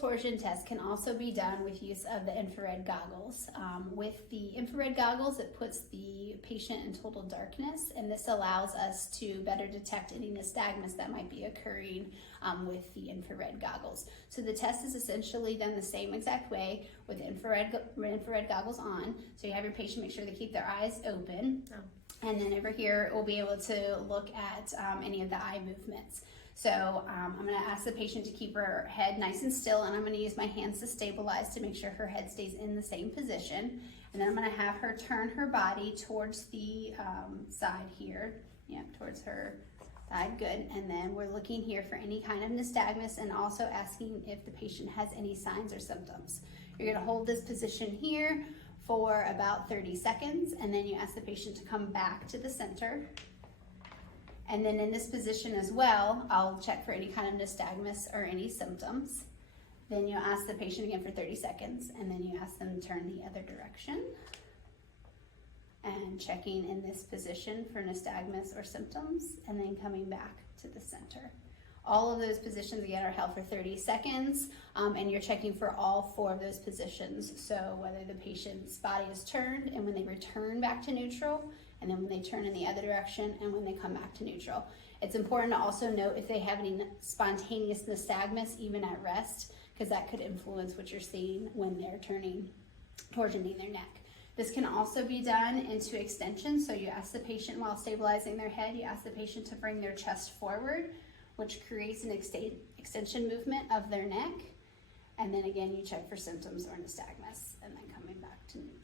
torsion test can also be done with use of the infrared goggles. With the infrared goggles, it puts the patient in total darkness, and this allows us to better detect any nystagmus that might be occurring with the infrared goggles. So the test is essentially done the same exact way with infrared goggles on. So you have your patient make sure they keep their eyes open. And then over here, we'll be able to look at any of the eye movements. So I'm going to ask the patient to keep her head nice and still, and I'm going to use my hands to stabilize to make sure her head stays in the same position. And then I'm going to have her turn her body towards the side here, towards her side, good. And then we're looking here for any kind of nystagmus and also asking if the patient has any signs or symptoms. You're going to hold this position here for about 30 seconds, and then you ask the patient to come back to the center. And then in this position as well, I'll check for any kind of nystagmus or any symptoms. Then you ask the patient again for 30 seconds, and then you ask them to turn the other direction. And checking in this position for nystagmus or symptoms, and then coming back to the center. All of those positions again are held for 30 seconds, and you're checking for all 4 of those positions. So whether the patient's body is turned, and when they return back to neutral, and then when they turn in the other direction, and when they come back to neutral. It's important to also note if they have any spontaneous nystagmus, even at rest, because that could influence what you're seeing when they're torsioning their neck. This can also be done into extension. So you ask the patient while stabilizing their head, you ask the patient to bring their chest forward, which creates an extension movement of their neck. And then again, you check for symptoms or nystagmus, and then coming back to neutral.